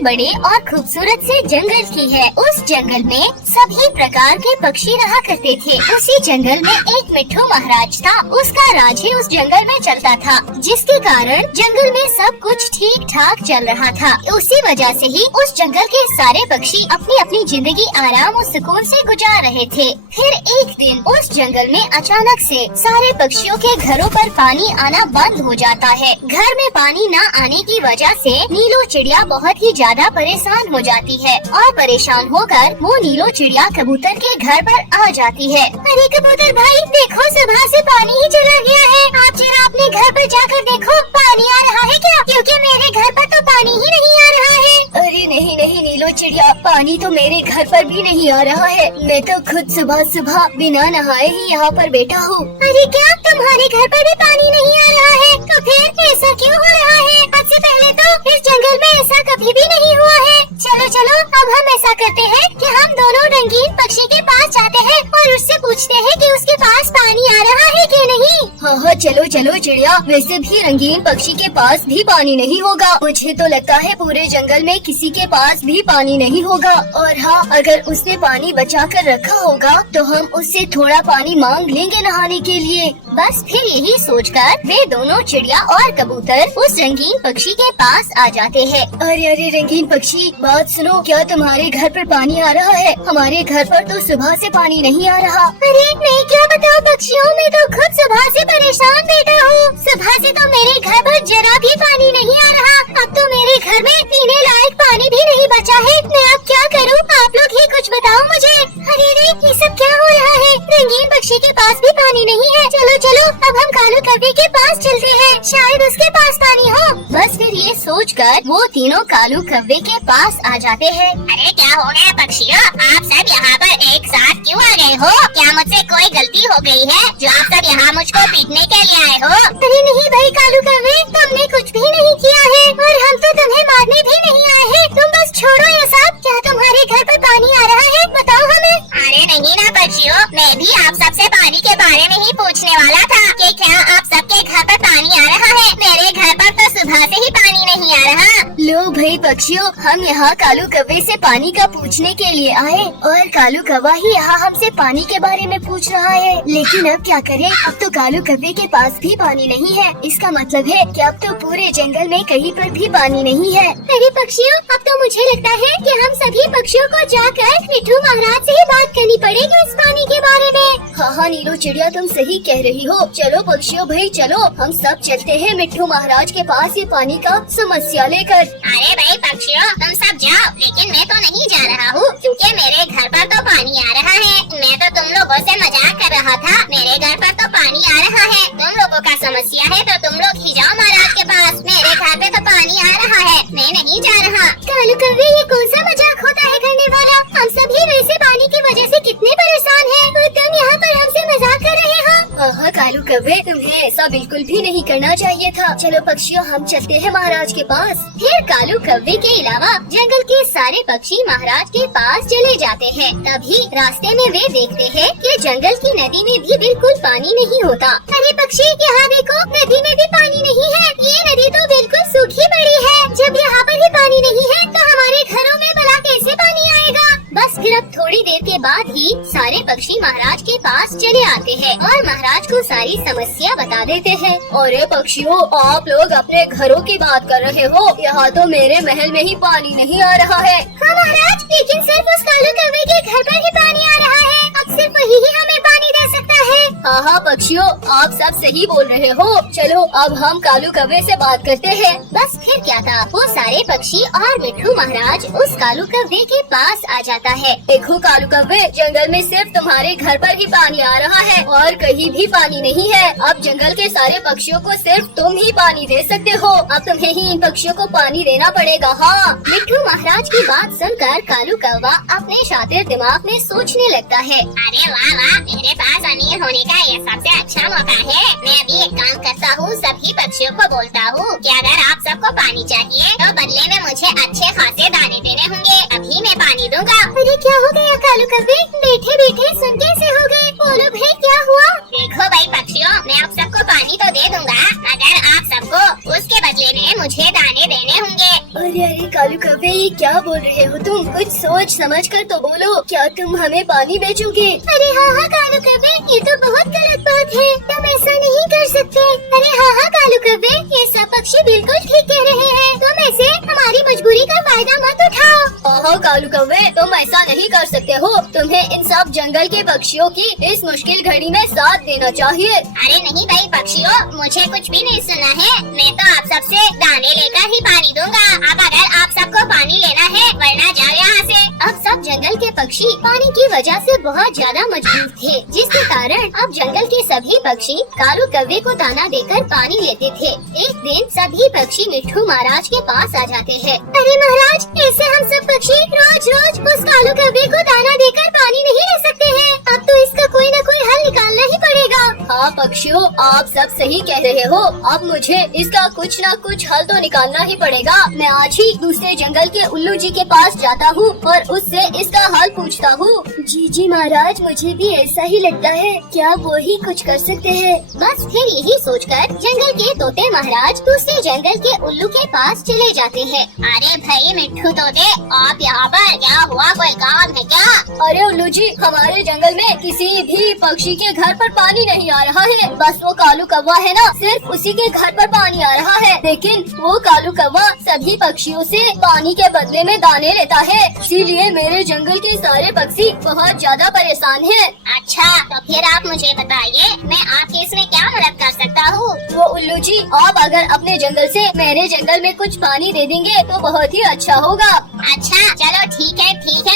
बड़े और खूबसूरत से जंगल की है। उस जंगल में सभी प्रकार के पक्षी रहा करते थे। उसी जंगल में एक मिट्ठू महाराज था। उसका राज ही उस जंगल में चलता था, जिसके कारण जंगल में सब कुछ ठीक ठाक चल रहा था। उसी वजह से ही उस जंगल के सारे पक्षी अपनी अपनी जिंदगी आराम और सुकून से गुजार रहे थे। फिर एक दिन उस जंगल में अचानक से सारे पक्षियों के घरों पर पानी आना बंद हो जाता है। घर में पानी न आने की वजह से नीलो चिड़िया बहुत ही ज्यादा परेशान हो जाती है और परेशान होकर वो नीलो चिड़िया कबूतर के घर पर आ जाती है। अरे कबूतर भाई देखो, सुबह से पानी ही चला गया है। आप जरा अपने घर पर जाकर देखो पानी आ रहा है क्या, क्योंकि मेरे घर पर तो पानी ही नहीं आ रहा है। अरे नहीं नहीं नीलो चिड़िया, पानी तो मेरे घर पर भी नहीं आ रहा है। मैं तो खुद सुबह सुबह बिना नहाए ही यहाँ पर बैठा हूँ। अरे क्या तुम्हारे घर पर भी पानी नहीं आ रहा है? तो फिर ऐसा क्यों हो रहा है? सबसे पहले तो इस जंगल में ऐसा कभी भी नहीं हुआ है। चलो चलो अब हम ऐसा करते हैं कि हम दोनों रंगीन पक्षी के पास जाते हैं और उससे पूछते हैं कि उसके पास पानी आ रहा है कि नहीं। हाँ हाँ चलो चलो चिड़िया, वैसे भी रंगीन पक्षी के पास भी पानी नहीं होगा। मुझे तो लगता है पूरे जंगल में किसी के पास भी पानी नहीं होगा। और हाँ, अगर उसने पानी बचा कर रखा होगा तो हम उससे थोड़ा पानी मांग लेंगे नहाने के लिए। बस फिर यही सोचकर वे दोनों चिड़िया और कबूतर उस रंगीन पक्षी के पास आ जाते हैं। अरे अरे रंगीन पक्षी, बात सुनो, क्या तुम्हारे घर पर पानी आ रहा है? हमारे घर पर तो सुबह से पानी नहीं आ रहा। अरे मैं क्या बताऊँ पक्षियों, मैं तो खुद सुबह से परेशान बैठा हूँ। सुबह से तो मेरे घर पर जरा भी पानी नहीं आ रहा। अब तो मेरे घर में पीने लायक पानी भी नहीं बचा है। मैं अब क्या करूँ? आप लोग ही कुछ बताओ मुझे। अरे रे, ये सब क्या हो रहा है? रंगीन पक्षी के पास भी पानी नहीं है। चलो चलो अब हम कालू कौवे के पास चलते हैं, शायद उसके पास पानी हो। बस फिर ये सोचकर वो तीनों कालू कौवे के पास आ जाते हैं। अरे क्या हो गया पक्षियों, आप सब यहाँ पर एक साथ क्यों आ गए हो? क्या मुझसे कोई गलती हो गई है जो आप सब यहाँ मुझको पीटने के लिए आए हो? अरे नहीं भाई कालू कौवे, तुमने कुछ भी नहीं किया है और हम तो तुम्हें मारने भी नहीं आए हैं। तुम बस छोड़ो ये सब। क्या तुम्हारे घर पर पानी आ रहा है? बताओ हमें। अरे नहीं ना पक्षियों, मैं भी आप सबसे पानी के बारे में ही पूछने वाला था कि क्या आप सबके घर पर पानी आ रहा है? मेरे घर पर तो सुबह से ही पानी नहीं आ रहा। लो भाई पक्षियों, हम यहाँ कालू कौवे से पानी का पूछने के लिए आए और कालू कौवा ही यहाँ हमसे पानी के बारे में पूछ रहा है। लेकिन अब क्या करें, अब तो कालू कौवे के पास भी पानी नहीं है। इसका मतलब है कि अब तो पूरे जंगल में कहीं पर भी पानी नहीं है। अरे पक्षियों, अब तो मुझे लगता है कि हम सभी पक्षियों को जाकर मिट्ठू महाराज से ही बात करनी पड़ेगी इस पानी के बारे में। हाँ हाँ नीलो चिड़िया, तुम सही कह रही हो। चलो पक्षियों भाई चलो, हम सब चलते हैं मिट्ठू महाराज के पास ये पानी का समस्या लेकर। अरे भाई पक्षियों, तुम सब जाओ, लेकिन मैं तो नहीं जा रहा हूँ, क्योंकि मेरे घर पर तो पानी आ रहा है। मैं तो तुम लोगों से मजाक कर रहा था। मेरे घर पर तो पानी आ रहा है। तुम लोगों का समस्या है तो तुम लोग ही जाओ महाराज के पास। मेरे घर पे तो पानी आ रहा है, मैं नहीं जा रहा। कालू कौवे, ये कौन सा मजाक होता है करने वाला? हम सभी वैसे पानी की वजह से कितने परेशान हैं और तुम यहाँ पर हमसे मजाक कर रहे हो। हाँ कालू कौवे, तुम्हें ऐसा बिल्कुल भी नहीं करना चाहिए था। चलो पक्षियों, हम चलते हैं महाराज के पास। फिर कालू कौवे के अलावा जंगल के सारे पक्षी महाराज के पास चले जाते हैं। तभी रास्ते में वे देखते हैं कि जंगल की नदी में भी बिल्कुल पानी नहीं होता। अरे पक्षी, यहाँ देखो, नदी में भी पानी नहीं है। ये नदी तो बिल्कुल सूखी पड़ी है। जब यहाँ पर भी पानी नहीं है तो हमारे घरों में भला कैसे पानी आएगा? बस फिर अब थोड़ी देर के बाद ही सारे पक्षी महाराज के पास चले आते हैं और महाराज को सारी समस्या बता देते हैं। अरे पक्षियों, आप लोग अपने घरों की बात कर रहे हो। यहाँ तो मेरे महल में ही पानी नहीं आ रहा है। हाँ महाराज, लेकिन सिर्फ उस कालू कौवे के घर पर ही पानी आ रहा है। अब सिर्फ वही ही हमें पानी दे सकता है। हाँ हाँ पक्षियों, आप सब सही बोल रहे हो। चलो अब हम कालू कौवे से बात करते हैं। बस फिर क्या था, वो सारे पक्षी और मिट्ठू महाराज उस कालू कौवे के पास आ जाता है। देखो कालू कौवे, जंगल में सिर्फ तुम्हारे घर पर ही पानी आ रहा है और कहीं भी पानी नहीं है। अब जंगल के सारे पक्षियों को सिर्फ तुम ही पानी दे सकते हो। अब तुम्हें ही इन पक्षियों को पानी देना पड़ेगा। हाँ। मिट्ठू महाराज की बात सुनकर कालू कौवा अपने शातिर दिमाग में सोचने लगता है। अरे वाह वाह, मेरे पास अमीर होने का ये सबसे अच्छा मौका है। मैं अभी एक काम करता हूँ, सभी पक्षियों को बोलता हूँ कि अगर आप सबको पानी चाहिए तो बदले में मुझे अच्छे खासे दाने देने होंगे। अभी मैं पानी दूंगा। अरे क्या हो गया कालू कौवे, बैठे बैठे सुन कैसे हो गए? बोलो भाई क्या हुआ? देखो भाई पक्षियों, मैं आप सबको पानी तो दे दूंगा, अगर आप सबको उसके बदले में मुझे दाने देने होंगे। अरे अरे कालू कव्वे, ये क्या बोल रहे हो तुम? कुछ सोच समझ कर तो बोलो। क्या तुम हमें पानी बेचोगे? अरे हाँ कालू कव्वे, ये तो बहुत गलत बात है, तुम ऐसा नहीं कर सकते। अरे हाँ कालू कव्वे, ये सब पक्षी बिल्कुल ठीक कह रहे हैं, तुम ऐसे हमारी मजबूरी का फायदा मत उठाओ। ओहो कालू कव्वे, तुम ऐसा नहीं कर सकते हो, तुम्हें इन सब जंगल के पक्षियों की इस मुश्किल घड़ी में साथ देना चाहिए। अरे नहीं भाई पक्षियों, मुझे कुछ भी नहीं सुना है, मैं तो आप सबसे दाने लेकर ही पानी दूंगा। अब अगर आप सबको पानी लेना है वरना जाओ यहाँ से। अब सब जंगल के पक्षी पानी की वजह से बहुत ज्यादा मजबूर थे, जिसके कारण अब जंगल के सभी पक्षी कालू कव्वे को दाना देकर पानी लेते थे। एक दिन सभी पक्षी मिट्ठू महाराज के पास आ जाते हैं। अरे महाराज, ऐसे हम सब पक्षी रोज रोज उस कालू कव्वे को दाना देकर पानी नहीं ले सकते हैं, अब तो इसका कोई न कोई हल निकालना ही पड़ेगा। हाँ पक्षियों, आप सब सही कह रहे हो, अब मुझे इसका कुछ न कुछ हल तो निकालना ही पड़ेगा। मैं आज ही दूसरे जंगल के उल्लू जी के पास जाता हूँ और उससे इसका हल पूछता हूँ। जी महाराज, मुझे भी ऐसा ही लगता है, क्या वो ही कुछ कर सकते हैं। बस फिर यही सोचकर जंगल के तोते महाराज दूसरे जंगल के उल्लू के पास चले जाते हैं। अरे भाई मिट्ठू तोते, आप यहाँ पर, क्या हुआ, कोई काम है क्या? अरे उल्लू जी, हमारे जंगल में किसी भी पक्षी के घर पर पानी नहीं आ रहा है, बस वो कालू कौवा है ना, सिर्फ उसी के घर पर पानी आ रहा है। लेकिन वो कालू कौवा सभी पक्षियों से पानी के बदले में दाने लेता है, इसीलिए मेरे जंगल के सारे पक्षी बहुत ज्यादा परेशान हैं। अच्छा, तो फिर आप मुझे बताइए, मैं आपकी इसमें क्या मदद कर सकता हूँ? वो उल्लू जी, आप अगर अपने जंगल से मेरे जंगल में कुछ पानी दे देंगे तो बहुत ही अच्छा होगा। अच्छा चलो ठीक है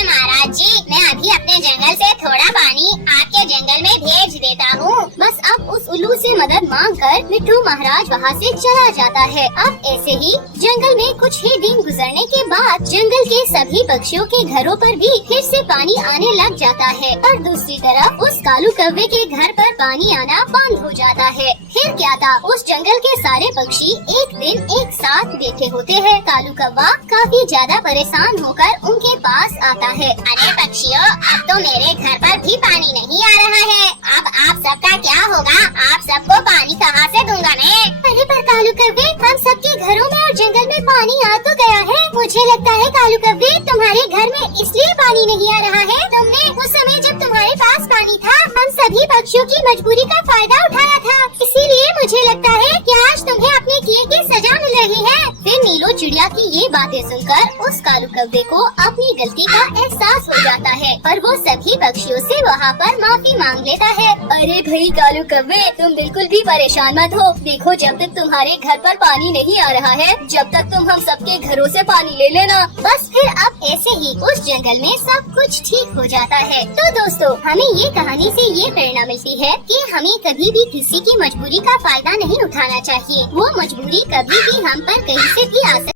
महाराज जी, मैं अभी अपने जंगल से थोड़ा पानी आपके जंगल में भेज देता हूँ। बस अब उस उल्लू से मदद मांग कर मिट्ठू महाराज वहाँ से चला जाता है। अब ऐसे ही जंगल में कुछ ही दिन गुजरने के बाद जंगल के सभी पक्षियों के घरों पर भी फिर से पानी आने लग जाता है और दूसरी तरफ उस कालू कौवे के घर पर पानी आना बंद हो जाता है। फिर क्या था, उस जंगल के सारे पक्षी एक दिन एक साथ बैठे होते हैं। कालू कौवा काफी ज्यादा परेशान होकर उनके पास आता है। अरे पक्षियों, अब तो मेरे घर पर भी पानी नहीं आ रहा है, अब आप सबका क्या होगा? आप सबको पानी कहाँ से दूंगा मैं? अरे पर कालू कौवे, हम सबके घरों में और जंगल में पानी आ तो गया है। मुझे लगता है कालू कौवे, तुम्हारे घर में इसलिए पानी नहीं आ रहा है, तुमने उस समय जब तुम्हारे पास पानी था हम सभी पक्षियों की मजबूरी का फायदा उठाया था, इसीलिए मुझे लगता है कि आज तुम्हें अपने किए की सजा मिल रही है। फिर नीलो चिड़िया की ये बातें सुनकर उस कालू कौवे को अपनी गलती का एहसास हो जाता है और वो सभी पक्षियों से वहाँ पर माफी मांग लेता है। अरे भाई कालू कौवे, तुम बिल्कुल भी परेशान मत हो, देखो जब तक तुम्हारे घर पर पानी नहीं आ रहा है, जब तक तुम हम सबके घरों से पानी ले लेना। बस फिर अब ऐसे ही उस जंगल में सब कुछ ठीक हो जाता है। तो दोस्तों, हमें ये कहानी से ये प्रेरणा मिलती है कि हमें कभी भी किसी की मजबूरी का फायदा नहीं उठाना चाहिए, वो मजबूरी कभी भी हम पर कहीं से भी आ सकती है।